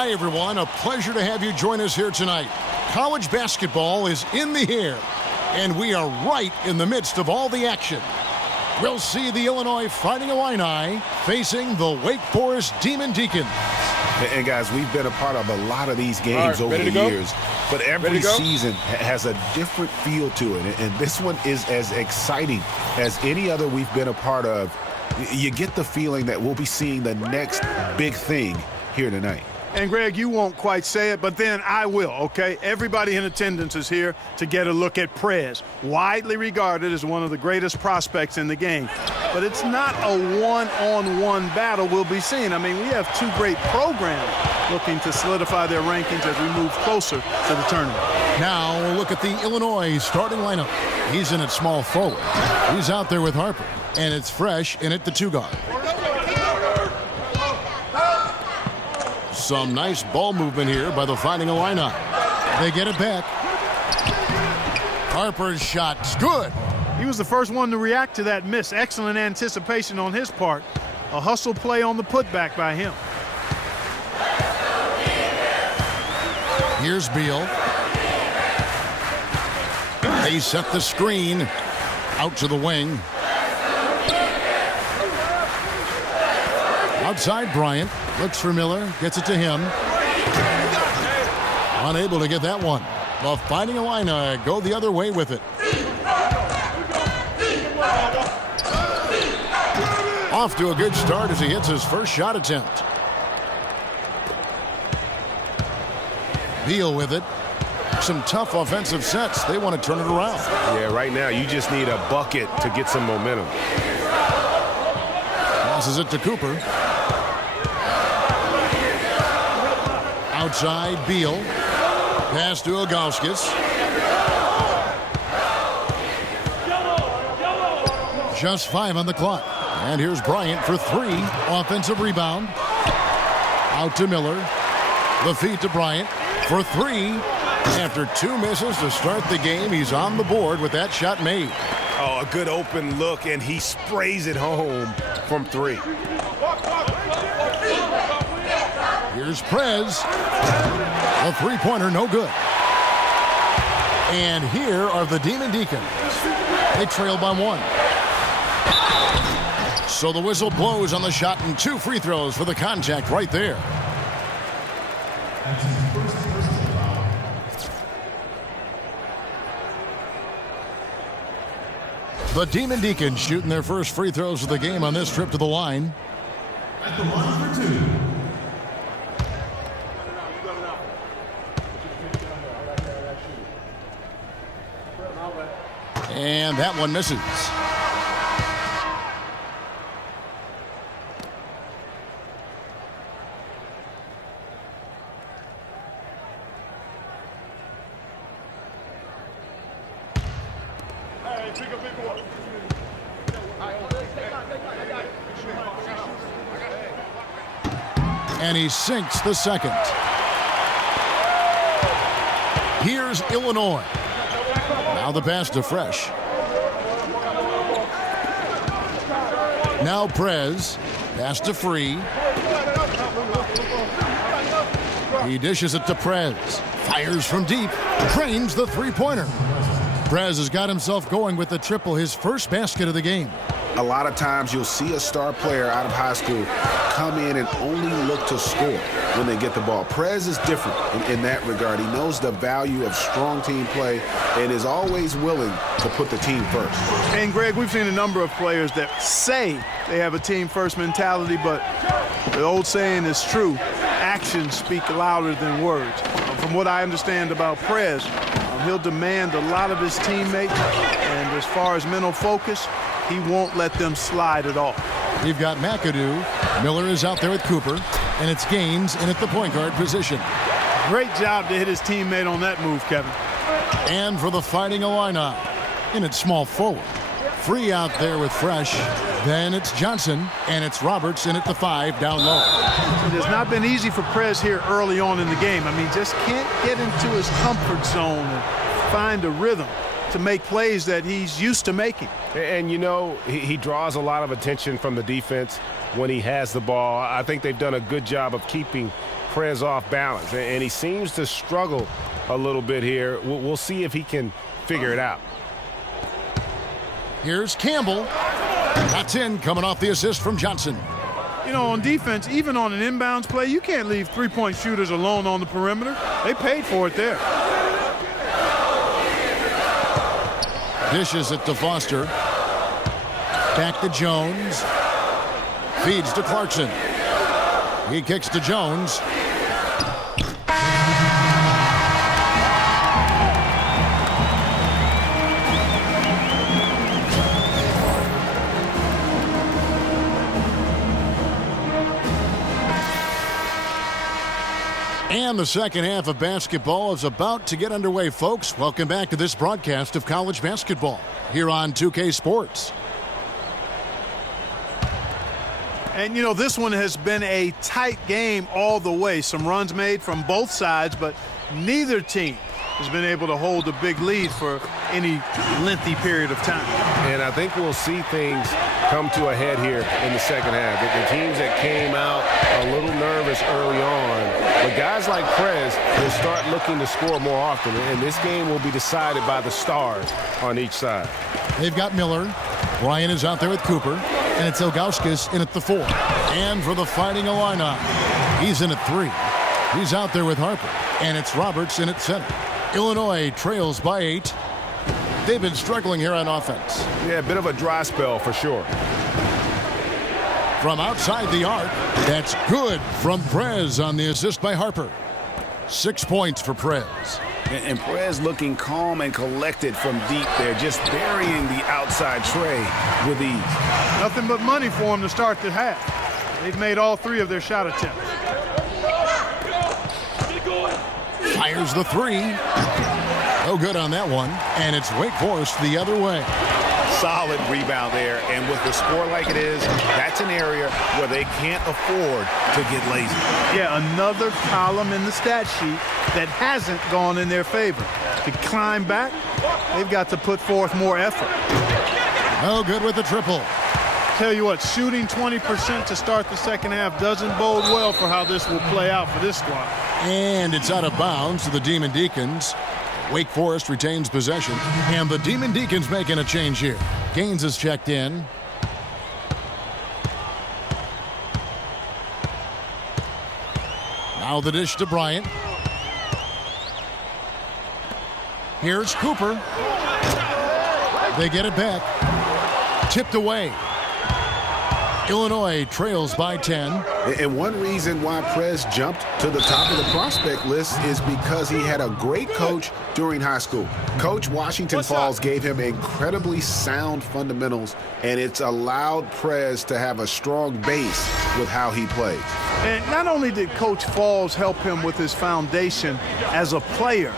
Hi, everyone. A pleasure to have you join us here tonight. College basketball is in the air, and we are right in the midst of all the action. We'll see the Illinois Fighting Illini facing the Wake Forest Demon Deacons. And guys, we've been a part of a lot of these games over the years, but every season has a different feel to it, and this one is as exciting as any other we've been a part of. You get the feeling that we'll be seeing the next big thing here tonight. And, Greg, you won't quite say it, but then I will, okay? Everybody in attendance is here to get a look at Prez, widely regarded as one of the greatest prospects in the game. But it's not a one-on-one battle we'll be seeing. I mean, we have two great programs looking to solidify their rankings as we move closer to the tournament. Now we'll look at the Illinois starting lineup. He's in at small forward. He's out there with Harper, and it's Fresh in at the two-guard. Some nice ball movement here by the Fighting Illini. They get it back. Harper's shot's good. He was the first one to react to that miss. Excellent anticipation on his part. A hustle play on the putback by him. Here's Beal. They set the screen out to the wing. Outside Bryant. Looks for Miller. Gets it to him. Unable to get that one. The Fighting Illini go the other way with it. Off to a good start as he hits his first shot attempt. Beal with it. Some tough offensive sets. They want to turn it around. Yeah, right now you just need a bucket to get some momentum. Passes it to Cooper. Outside Beal. Pass to Ilgauskas. Just 5 on the clock. And here's Bryant for 3. Offensive rebound. Out to Miller. The feed to Bryant for 3. After 2 misses to start the game, he's on the board with that shot made. Oh, a good open look, and he sprays it home from 3. Here's Prez. A three-pointer, no good. And here are the Demon Deacons. They trail by 1. So the whistle blows on the shot, and 2 free throws for the contact right there. The Demon Deacons shooting their first free throws of the game on this trip to the line. At the line for 2. And that one misses. And he sinks the second. Here's Illinois. Now the pass to Fresh. Now Prez. Pass to Free. He dishes it to Prez. Fires from deep. Drains the three-pointer. Prez has got himself going with the triple, his first basket of the game. A lot of times you'll see a star player out of high school come in and only look to score when they get the ball. Prez is different in that regard. He knows the value of strong team play and is always willing to put the team first. And, Greg, we've seen a number of players that say they have a team-first mentality, but the old saying is true. Actions speak louder than words. From what I understand about Prez, he'll demand a lot of his teammates, and as far as mental focus, he won't let them slide at all. We've got McAdoo. Miller is out there with Cooper, and it's Gaines in at the point guard position. Great job to hit his teammate on that move, Kevin. And for the Fighting Illini, in its small forward. Free out there with Fresh. Then it's Johnson, and it's Roberts in at the 5 down low. It has not been easy for Prez here early on in the game. I mean, just can't get into his comfort zone and find a rhythm to make plays that he's used to making. And, you know, he draws a lot of attention from the defense when he has the ball. I think they've done a good job of keeping Prez off balance, and he seems to struggle a little bit here. We'll see if he can figure it out. Here's Campbell. That's in, coming off the assist from Johnson. You know, on defense, even on an inbounds play, you can't leave three-point shooters alone on the perimeter. They paid for it there. Dishes it to Foster. Back to Jones. Feeds to Clarkson. He kicks to Jones. And the second half of basketball is about to get underway, folks. Welcome back to this broadcast of college basketball here on 2K Sports. And, you know, this one has been a tight game all the way. Some runs made from both sides, but neither team has been able to hold a big lead for any lengthy period of time. And I think we'll see things come to a head here in the second half. The teams that came out a little nervous early on, but guys like Prez will start looking to score more often, and this game will be decided by the stars on each side. They've got Miller. Ryan is out there with Cooper, and it's Ilgauskas in at the 4. And for the Fighting Illini, he's in at 3. He's out there with Harper, and it's Roberts in at center. Illinois trails by 8. They've been struggling here on offense. Yeah, a bit of a dry spell for sure. From outside the arc, that's good from Prez on the assist by Harper. 6 points for Prez. And Prez looking calm and collected from deep there, just burying the outside tray with ease. Nothing but money for them to start the half. They've made all 3 of their shot attempts. Fires the 3. No good on that one. And it's Wake Forest the other way. Solid rebound there, and with the score like it is, that's an area where they can't afford to get lazy. Yeah, another column in the stat sheet that hasn't gone in their favor. To climb back, they've got to put forth more effort. No good with the triple. Tell you what, shooting 20% to start the second half doesn't bode well for how this will play out for this squad. And it's out of bounds to the Demon Deacons. Wake Forest retains possession, and the Demon Deacons making a change here. Gaines is checked in. Now the dish to Bryant. Here's Cooper. They get it back. Tipped away. Illinois trails by 10. And one reason why Prez jumped to the top of the prospect list is because he had a great coach during high school. Coach Washington Falls gave him incredibly sound fundamentals, and it's allowed Prez to have a strong base with how he plays. And not only did Coach Falls help him with his foundation as a player,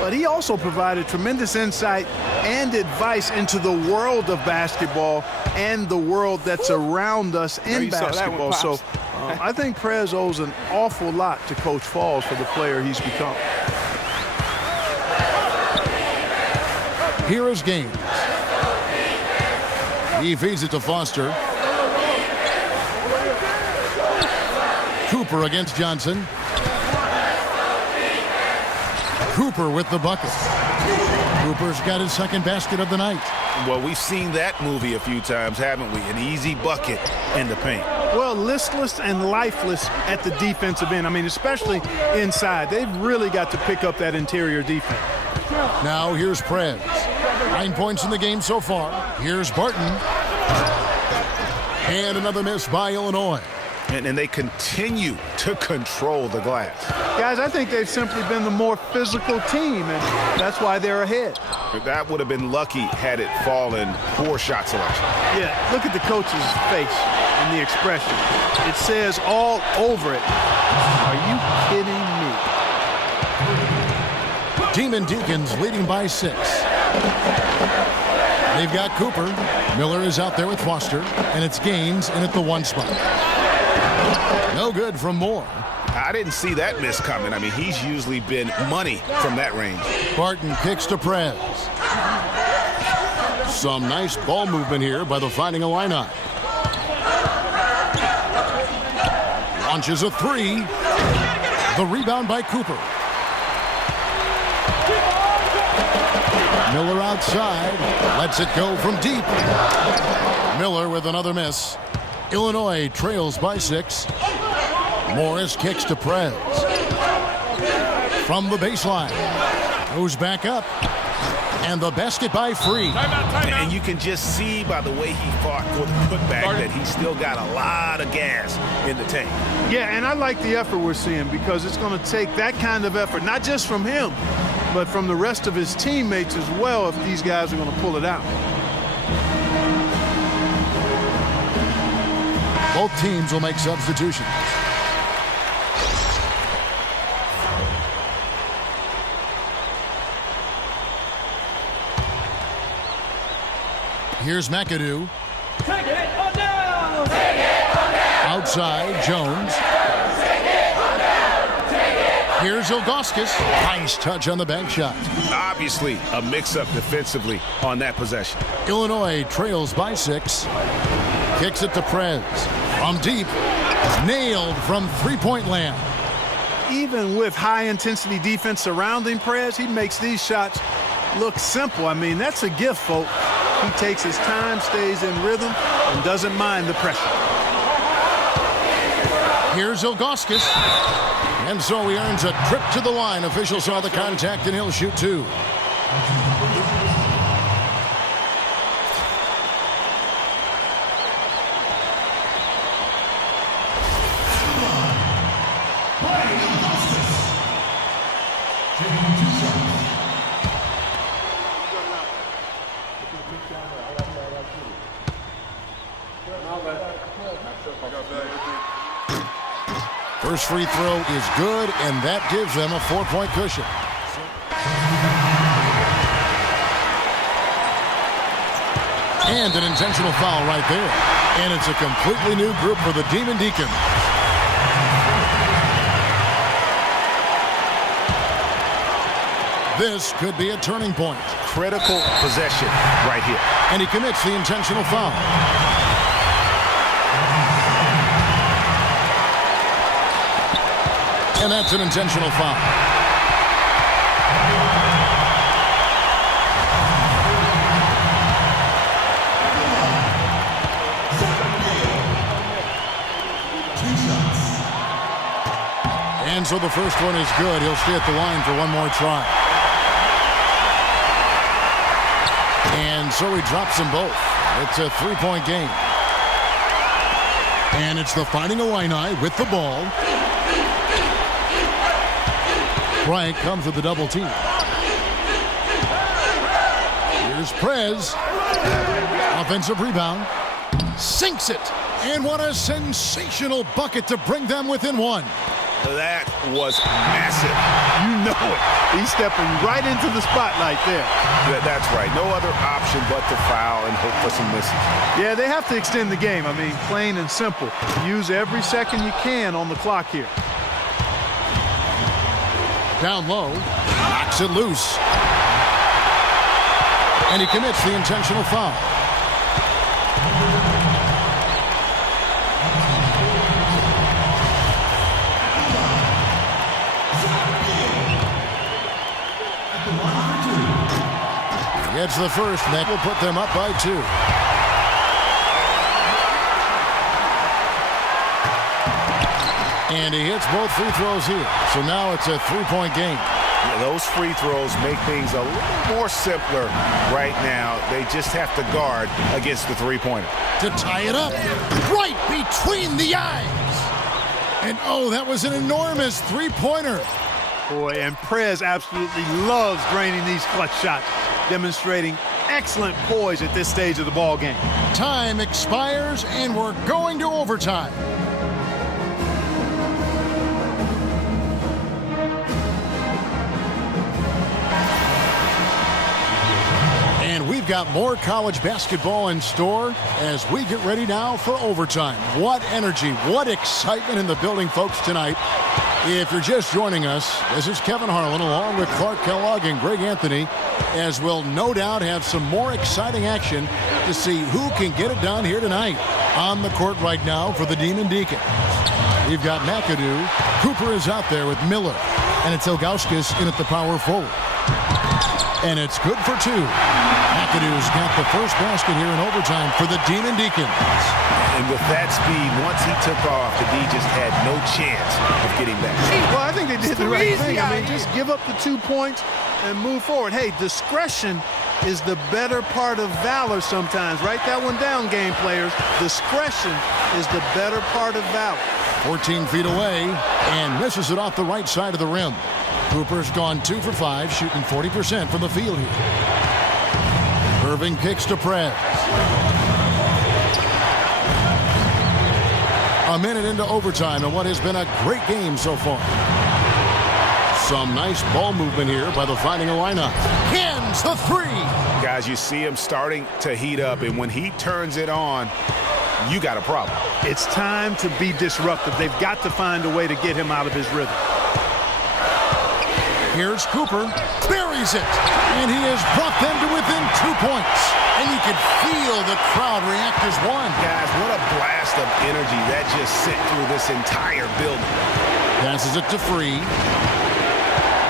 but he also provided tremendous insight and advice into the world of basketball and the world that's around us in basketball. So I think Prez owes an awful lot to Coach Falls for the player he's become. Here is Gaines. He feeds it to Foster. Cooper against Johnson. Cooper with the bucket. Cooper's got his second basket of the night. Well, we've seen that movie a few times, haven't we? An easy bucket in the paint. Well, listless and lifeless at the defensive end. I mean, especially inside. They've really got to pick up that interior defense. Now here's Prez. 9 points in the game so far. Here's Barton. And another miss by Illinois. And they continue to control the glass. Guys, I think they've simply been the more physical team, and that's why they're ahead. That would have been lucky had it fallen. Poor shot selection. Yeah, look at the coach's face and the expression. It says all over it, are you kidding me? Demon Deacons leading by 6. They've got Cooper. Miller is out there with Foster, and it's Gaines in at the 1 spot. No good from Moore. I didn't see that miss coming. I mean, he's usually been money from that range. Barton kicks to Prez. Some nice ball movement here by the Fighting Illini. Launches a 3. The rebound by Cooper. Miller outside. Lets it go from deep. Miller with another miss. Illinois trails by 6. Morris kicks to Prez. From the baseline. Goes back up. And the basket by Free. And you can just see by the way he fought for the putback that he's still got a lot of gas in the tank. Yeah, and I like the effort we're seeing because it's going to take that kind of effort, not just from him, but from the rest of his teammates as well if these guys are going to pull it out. Both teams will make substitutions. Here's McAdoo. Take it on down! Take it on down! Outside, Jones. Take it on down! Take it on Here's Ilgauskas. Nice touch on the bank shot. Obviously, a mix-up defensively on that possession. Illinois trails by 6. Kicks it to Prez. From deep. Nailed from three-point land. Even with high-intensity defense surrounding Prez, he makes these shots look simple. I mean, that's a gift, folks. He takes his time, stays in rhythm, and doesn't mind the pressure. Here's Ilgauskas. And so he earns a trip to the line. Officials saw the contact, and he'll shoot 2. First free throw is good, and that gives them a 4-point cushion. And an intentional foul right there. And it's a completely new group for the Demon Deacons. This could be a turning point. Critical possession right here. And he commits the intentional foul. And that's an intentional foul. And so the first one is good. He'll stay at the line for one more try. And so he drops them both. It's a 3-point game. And it's the Fighting Illini with the ball. Bryant comes with the double team. Here's Prez. Offensive rebound. Sinks it. And what a sensational bucket to bring them within 1. That was massive. You know it. He's stepping right into the spotlight there. That's right. No other option but to foul and hope for some misses. Yeah, they have to extend the game. I mean, plain and simple. Use every second you can on the clock here. Down low, knocks it loose. And he commits the intentional foul. Gets the first, and that will put them up by 2. And he hits both free throws here. So now it's a 3-point game. Yeah, those free throws make things a little more simpler right now. They just have to guard against the three-pointer. To tie it up right between the eyes. And oh, that was an enormous three-pointer. Boy, and Prez absolutely loves draining these clutch shots, demonstrating excellent poise at this stage of the ball game. Time expires, and we're going to overtime. And we've got more college basketball in store as we get ready now for overtime. What energy, what excitement in the building, folks, tonight. If you're just joining us, this is Kevin Harlan along with Clark Kellogg and Greg Anthony, as we'll no doubt have some more exciting action to see who can get it done here tonight. On the court right now for the Demon Deacons. You've got McAdoo. Cooper is out there with Miller. And it's Ilgauskas in at the power forward. And it's good for two. McAdoo's got the first basket here in overtime for the Demon Deacons. And with that speed, once he took off, the D just had no chance of getting back. Well, I think they did the right thing. I mean, just give up the 2 points and move forward. Hey, discretion is the better part of valor sometimes. Write that one down, game players. Discretion is the better part of valor. 14 feet away and misses it off the right side of the rim. Cooper's gone 2 for 5, shooting 40% from the field here. Irving kicks to Prez. A minute into overtime in what has been a great game so far. Some nice ball movement here by the Fighting Illini. Hands the three. Guys, you see him starting to heat up, and when he turns it on, you got a problem. It's time to be disruptive. They've got to find a way to get him out of his rhythm. Here's Cooper, buries it, and he has brought them to within 2 points. And you can feel the crowd react as one. Guys, what a blast of energy that just sent through this entire building. Passes it to Free.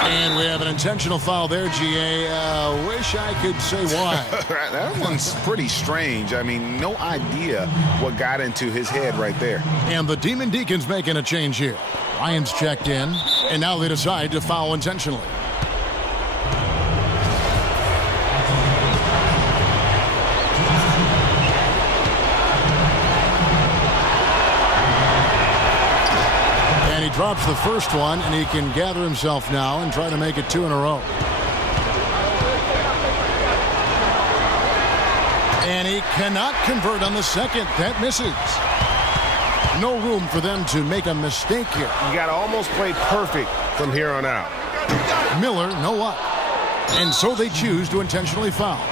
And we have an intentional foul there, GA. Wish I could say why. That one's pretty strange. I mean, no idea what got into his head right there. And the Demon Deacons making a change here. Lions checked in, and now they decide to foul intentionally. And he drops the first one, and he can gather himself now and try to make it 2 in a row. And he cannot convert on the second. That misses. No room for them to make a mistake here. You got to almost play perfect from here on out. Miller, no up. And so they choose to intentionally foul.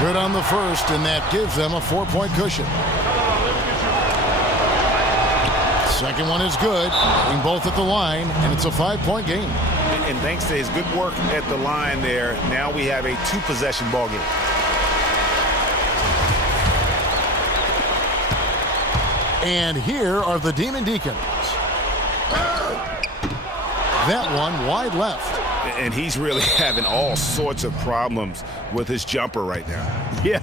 Good on the first, and that gives them a 4-point cushion. Second one is good. Hitting both at the line, and it's a 5-point game. And thanks to his good work at the line there, now we have a 2-possession ball game. And here are the Demon Deacons. That one wide left. And he's really having all sorts of problems with his jumper right now. Yeah,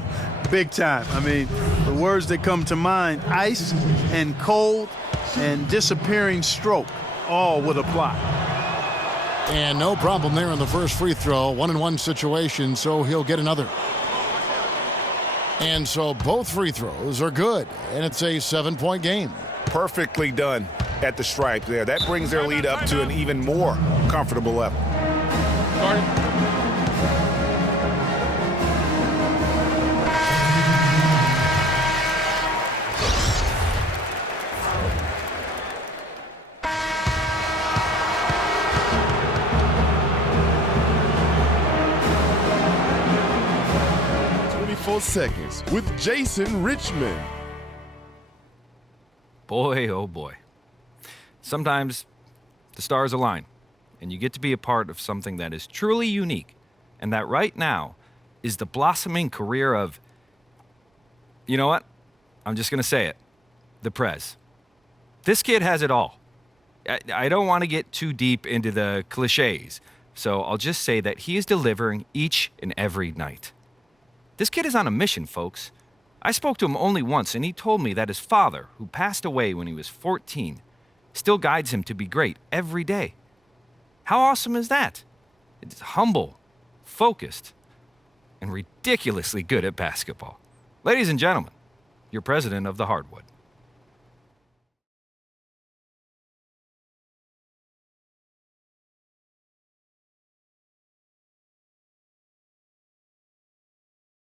big time. I mean, the words that come to mind, ice and cold and disappearing stroke, all would apply. And no problem there on the first free throw. 1-and-1 situation, so he'll get another. And so both free throws are good, and it's a 7-point game. Perfectly done at the stripe there. That brings their lead up to an even more comfortable level. Sorry. 24 seconds with Jason Richmond. Boy, oh boy. Sometimes the stars align, and you get to be a part of something that is truly unique, and that right now is the blossoming career of, you know what? I'm just going to say it, the Prez. This kid has it all. I don't want to get too deep into the cliches, so I'll just say that he is delivering each and every night. This kid is on a mission, folks. I spoke to him only once, and he told me that his father, who passed away when he was 14, still guides him to be great every day. How awesome is that? It's humble, focused, and ridiculously good at basketball. Ladies and gentlemen, your president of the Hardwood.